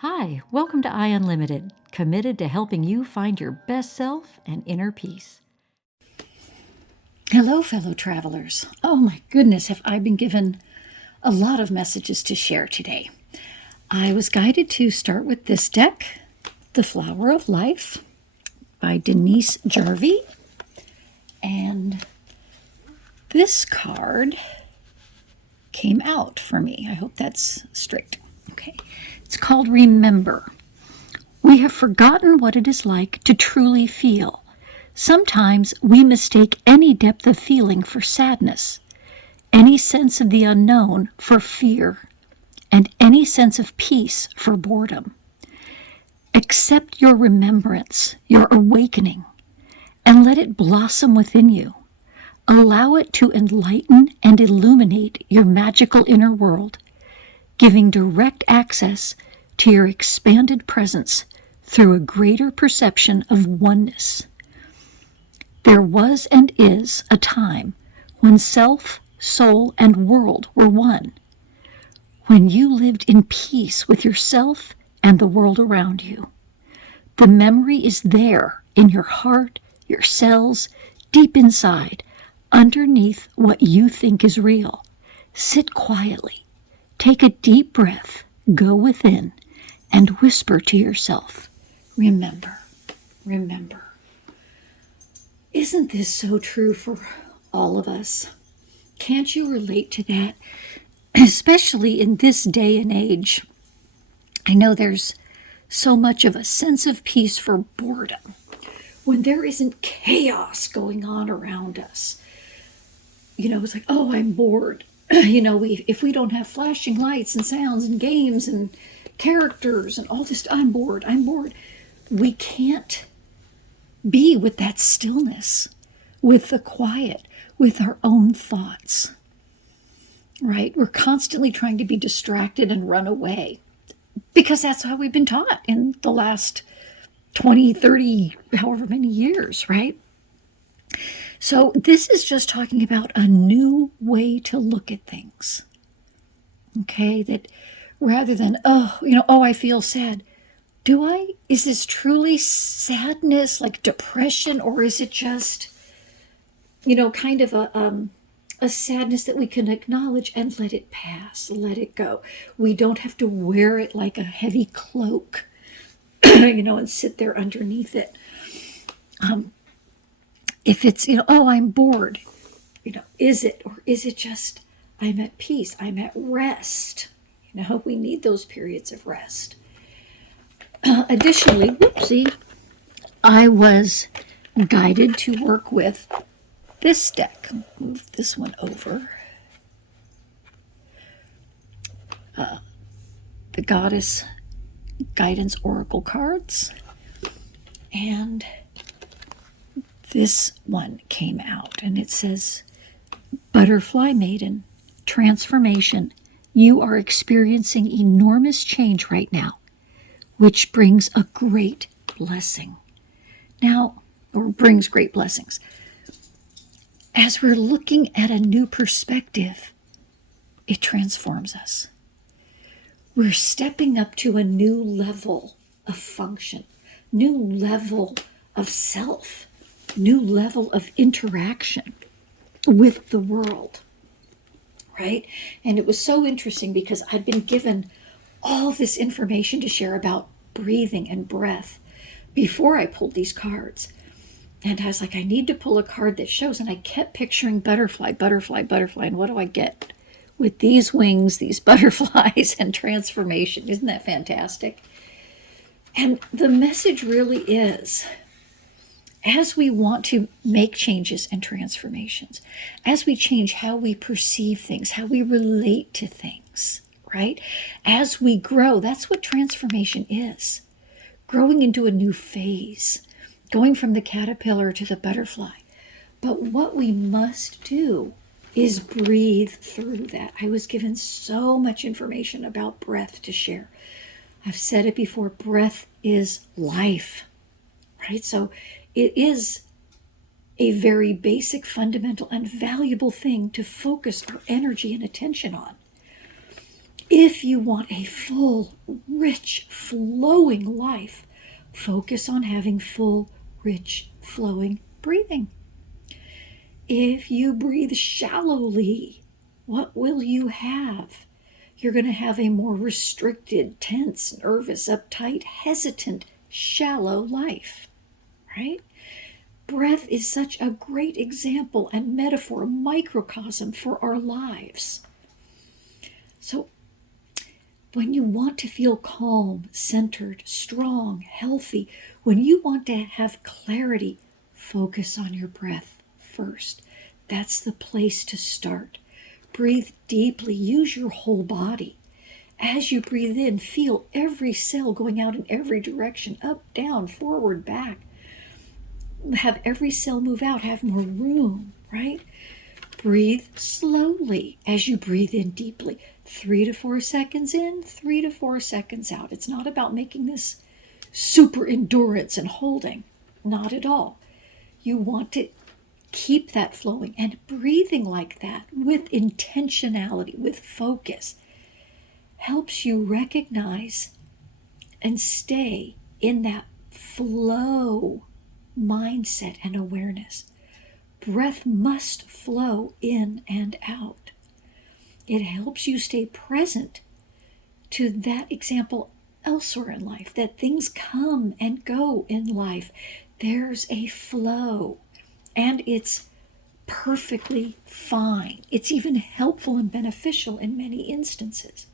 Hi, welcome to I Unlimited, committed to helping you find your best self and inner peace. Hello, fellow travelers. Oh my goodness, have I been given a lot of messages to share today. I was guided to start with this deck, The Flower of Life by Denise Jarvie. And this card came out for me. I hope that's straight. Okay. It's called Remember. We have forgotten what it is like to truly feel. Sometimes we mistake any depth of feeling for sadness, any sense of the unknown for fear, and any sense of peace for boredom. Accept your remembrance, your awakening, and let it blossom within you. Allow it to enlighten and illuminate your magical inner world, giving direct access to your expanded presence through a greater perception of oneness. There was and is a time when self, soul, and world were one, when you lived in peace with yourself and the world around you. The memory is there in your heart, your cells, deep inside, underneath what you think is real. Sit quietly, take a deep breath, go within, and whisper to yourself, remember, remember. Isn't this so true for all of us? Can't you relate to that? Especially in this day and age. I know there's so much of a sense of peace for boredom when there isn't chaos going on around us. It's like, oh, I'm bored. If we don't have flashing lights and sounds and games and characters and all this, I'm bored. We can't be with that stillness, with the quiet, with our own thoughts, right? We're constantly trying to be distracted and run away because that's how we've been taught in the last 20, 30, however many years, right? So this is just talking about a new way to look at things, okay? That rather than, I feel sad. Is this truly sadness, like depression, or is it just, kind of a sadness that we can acknowledge and let it pass, let it go. We don't have to wear it like a heavy cloak, and sit there underneath it. If it's, I'm bored, is it, or is it just, I'm at peace, I'm at rest? We need those periods of rest. Additionally, I was guided to work with this deck. Move this one over. The Goddess Guidance Oracle cards. And this one came out, and it says, Butterfly Maiden, Transformation. You are experiencing enormous change right now, which brings a great blessing. Brings great blessings. As we're looking at a new perspective, it transforms us. We're stepping up to a new level of function, new level of self, new level of interaction with the world, right? And it was so interesting because I'd been given all this information to share about breathing and breath before I pulled these cards. And I was like, I need to pull a card that shows. And I kept picturing butterfly. And what do I get with these wings, these butterflies, and transformation? Isn't that fantastic? And the message really is, as we want to make changes and transformations, as we change how we perceive things, how we relate to things, right? As we grow, that's what transformation is. Growing into a new phase, going from the caterpillar to the butterfly. But what we must do is breathe through that. I was given so much information about breath to share. I've said it before, breath is life, right? So it is a very basic, fundamental, and valuable thing to focus our energy and attention on. If you want a full, rich, flowing life, focus on having full, rich, flowing breathing. If you breathe shallowly, what will you have? You're going to have a more restricted, tense, nervous, uptight, hesitant, shallow life, right? Breath is such a great example and metaphor, a microcosm for our lives. So when you want to feel calm, centered, strong, healthy, when you want to have clarity, focus on your breath first. That's the place to start. Breathe deeply. Use your whole body. As you breathe in, feel every cell going out in every direction, up, down, forward, back. Have every cell move out, have more room, right? Breathe slowly as you breathe in deeply. 3 to 4 seconds in, 3 to 4 seconds out. It's not about making this super endurance and holding. Not at all. You want to keep that flowing, and breathing like that with intentionality, with focus, helps you recognize and stay in that flow mindset and awareness. Breath must flow in and out. It helps you stay present to that example elsewhere in life, that things come and go in life. There's a flow, and it's perfectly fine. It's even helpful and beneficial in many instances.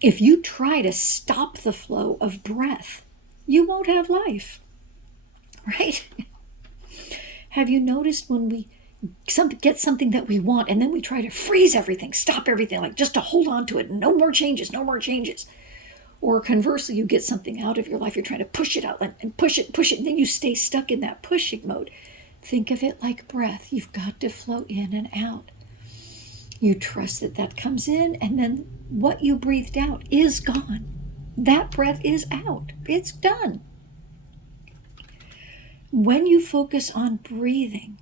If you try to stop the flow of breath, you won't have life, right? Have you noticed when we get something that we want and then we try to freeze everything, stop everything, like just to hold on to it, no more changes, no more changes? Or conversely, you get something out of your life, you're trying to push it out and push it, and then you stay stuck in that pushing mode. Think of it like breath. You've got to flow in and out. You trust that that comes in, and then what you breathed out is gone. That breath is out. It's done. When you focus on breathing,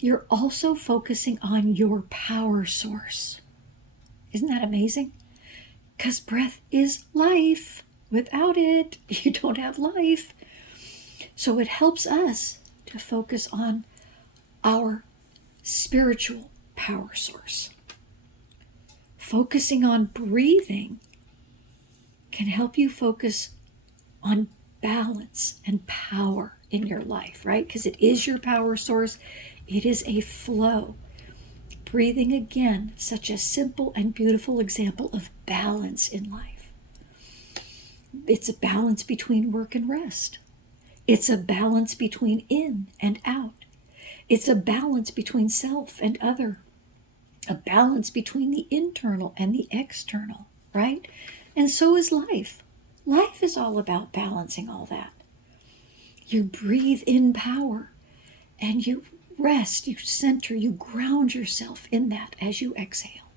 you're also focusing on your power source. Isn't that amazing? Because breath is life. Without it, you don't have life. So it helps us to focus on our spiritual power source. Focusing on breathing can help you focus on balance and power in your life, right? Because it is your power source. It is a flow. Breathing, again, such a simple and beautiful example of balance in life. It's a balance between work and rest. It's a balance between in and out. It's a balance between self and other. A balance between the internal and the external, right? And so is life. Life is all about balancing all that. You breathe in power and you rest, you center, you ground yourself in that as you exhale,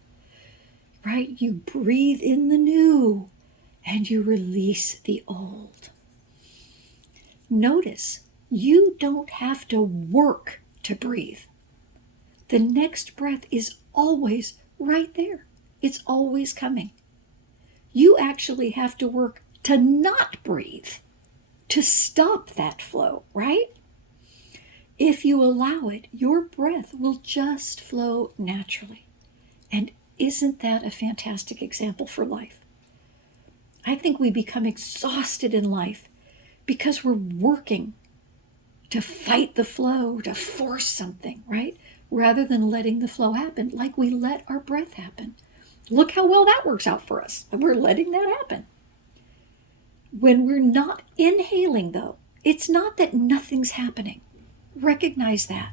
right? You breathe in the new and you release the old. Notice you don't have to work to breathe. The next breath is always right there. It's always coming. You actually have to work to not breathe, to stop that flow, right? If you allow it, your breath will just flow naturally. And isn't that a fantastic example for life? I think we become exhausted in life because we're working to fight the flow, to force something, right? Rather than letting the flow happen, like we let our breath happen. Look how well that works out for us. We're letting that happen. When we're not inhaling, though, it's not that nothing's happening. Recognize that,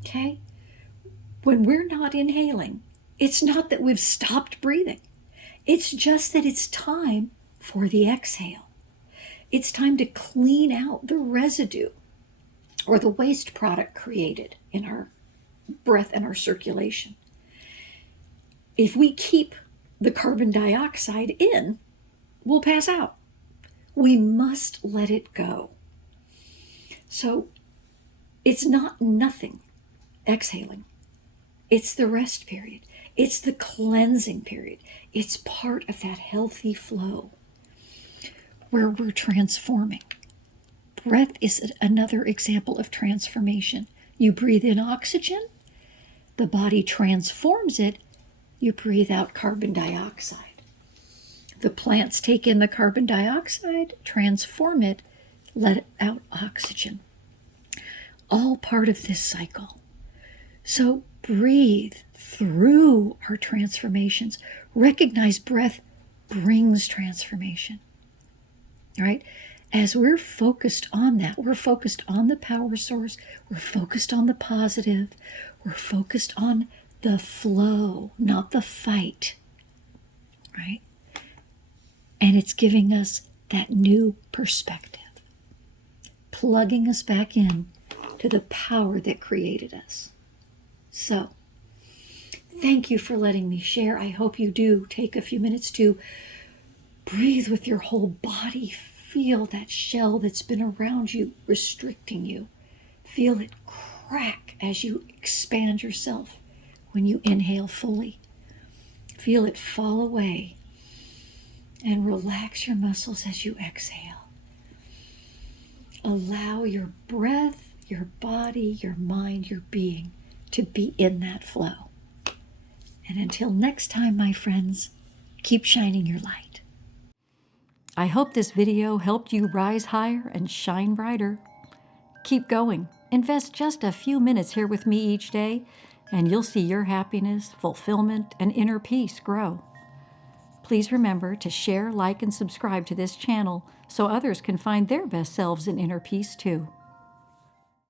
okay? When we're not inhaling, it's not that we've stopped breathing. It's just that it's time for the exhale. It's time to clean out the residue or the waste product created in our breath and our circulation. If we keep the carbon dioxide in, we'll pass out. We must let it go. So it's not nothing exhaling. It's the rest period. It's the cleansing period. It's part of that healthy flow where we're transforming. Breath is another example of transformation. You breathe in oxygen, the body transforms it, you breathe out carbon dioxide. The plants take in the carbon dioxide, transform it, let out oxygen. All part of this cycle. So breathe through our transformations. Recognize breath brings transformation. Right? As we're focused on that, we're focused on the power source, we're focused on the positive, we're focused on the flow, not the fight. Right? And it's giving us that new perspective, plugging us back in to the power that created us. So, thank you for letting me share. I hope you do take a few minutes to breathe with your whole body. Feel that shell that's been around you, restricting you. Feel it crack as you expand yourself when you inhale fully. Feel it fall away and relax your muscles as you exhale. Allow your breath, your body, your mind, your being to be in that flow. And until next time, my friends, keep shining your light. I hope this video helped you rise higher and shine brighter. Keep going. Invest just a few minutes here with me each day, and you'll see your happiness, fulfillment, and inner peace grow. Please remember to share, like, and subscribe to this channel so others can find their best selves in inner peace too.